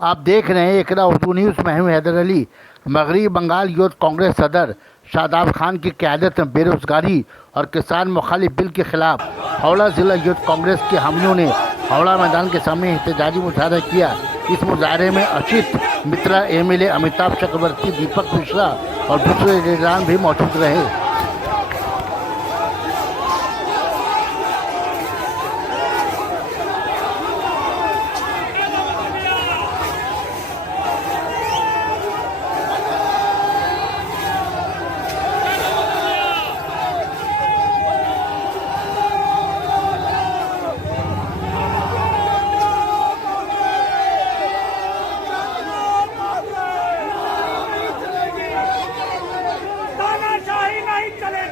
आप देख रहे हैं एकरा उर्दू न्यूज़ में हूं हैदर अली। मगरबी बंगाल यूथ कांग्रेस सदर शादाब खान की क़यादत में बेरोजगारी और किसान मुखालिफ बिल के खिलाफ हावड़ा जिला यूथ कांग्रेस के हामियों ने हावड़ा मैदान के सामने एहतजाजी मुजाहरा किया। इस मुजाहरे में अचित मित्रा, एमएलए अमिताभ चक्रवर्ती, दीपक मिश्रा और दूसरे लीडरान भी मौजूद रहे। नहीं चलेगी।